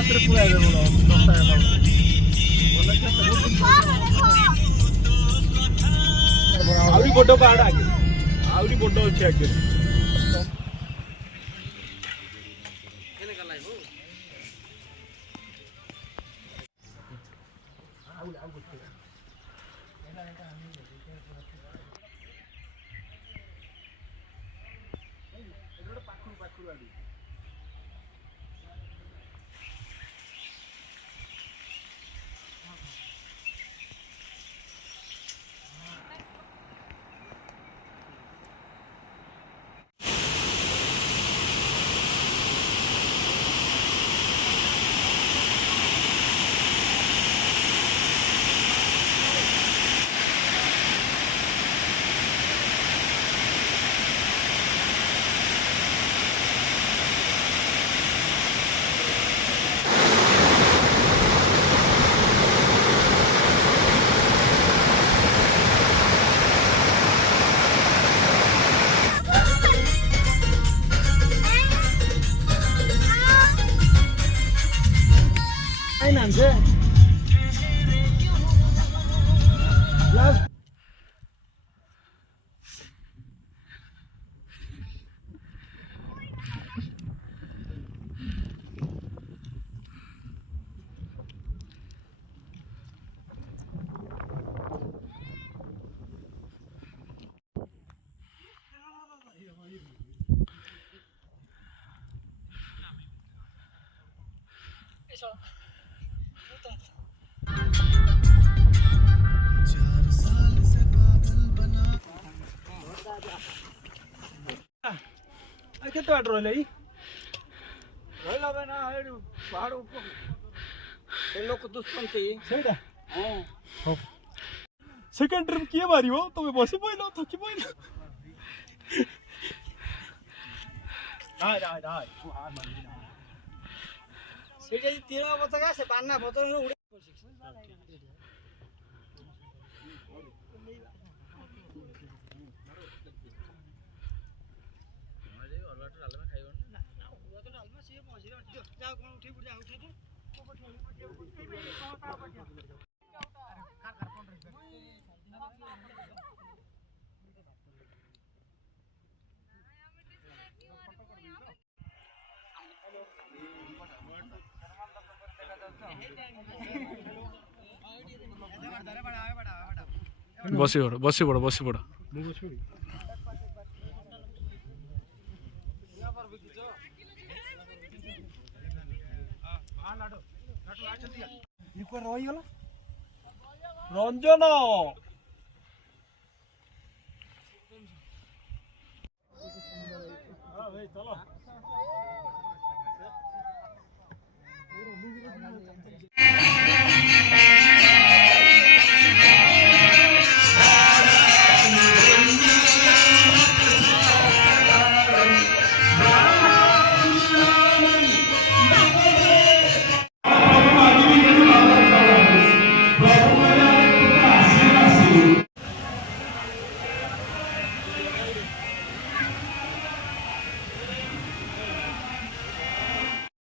ମାସରେ ପୁରାଇବେ ବଡ଼ ଦଶଟା ହେଲା ଆହୁରି ବଡ଼ ପାହାଡ଼ ଆଗରେ ଆହୁରି ବଡ଼ ଅଛି ଆଗରେ Nanti, las eso. କେତେ ବାଟ ରହିଲା ଏଇ ରହିଲା ଭାଇ ନା ଏଇଠୁ ପାହାଡ଼ ଉପର ସେ ଲୋକ ଦୁଷ୍କନ୍ତି ସେଇଟା ହଁ ସେକେଣ୍ଡ ଟ୍ରିପ୍ କିଏ ମାରିବ ତମେ ବସି ପଇଲ ଥକି ପଇଲ ସେଇଟା ଯଦି ତିରଙ୍ଗା ପତାକା ସେ ବାନା ପତର ଉଡ଼େ ବସି ପଡ଼ ରହିଗଲା ରଞ୍ଜନ ଭାଇ ଚାଲ